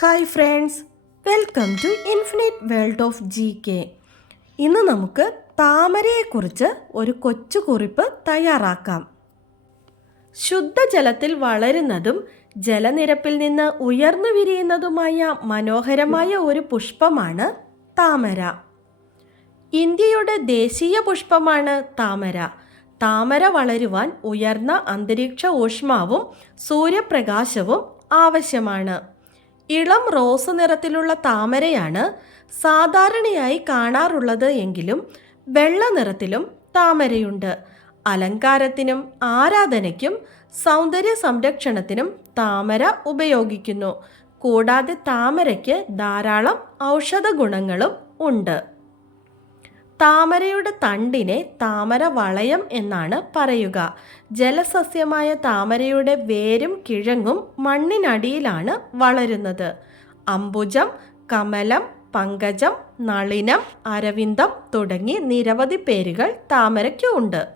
Hi friends, welcome to infinite world of GK. ഇന്ന് നമുക്ക് താമരയെക്കുറിച്ച് ഒരു കൊച്ചു കുറിപ്പ് തയ്യാറാക്കാം. ശുദ്ധജലത്തിൽ വളരുന്നതും ജലനിരപ്പിൽ നിന്ന് ഉയർന്നു വിരിയുന്നതുമായ മനോഹരമായ ഒരു പുഷ്പമാണ് താമര. ഇന്ത്യയുടെ ദേശീയ പുഷ്പമാണ് താമര. താമര വളരുവാൻ ഉയർന്ന അന്തരീക്ഷ ഊഷ്മാവും സൂര്യപ്രകാശവും ആവശ്യമാണ്. ഇളം റോസ് നിറത്തിലുള്ള താമരയാണ് സാധാരണയായി കാണാറുള്ളത് എങ്കിലും വെള്ള നിറത്തിലും താമരയുണ്ട്. അലങ്കാരത്തിനും ആരാധനയ്ക്കും സൗന്ദര്യ സംരക്ഷണത്തിനും താമര ഉപയോഗിക്കുന്നു. കൂടാതെ താമരയ്ക്ക് ധാരാളം ഔഷധ ഗുണങ്ങളും ഉണ്ട്. താമരയുടെ തണ്ടിനെ താമര വളയം എന്നാണ് പറയുക. ജലസസ്യമായ താമരയുടെ വേരും കിഴങ്ങും മണ്ണിനടിയിലാണ് വളരുന്നത്. അംബുജം, കമലം, പങ്കജം, നളിനം, അരവിന്ദം തുടങ്ങി നിരവധി പേരുകൾ താമരയ്ക്ക് ഉണ്ട്.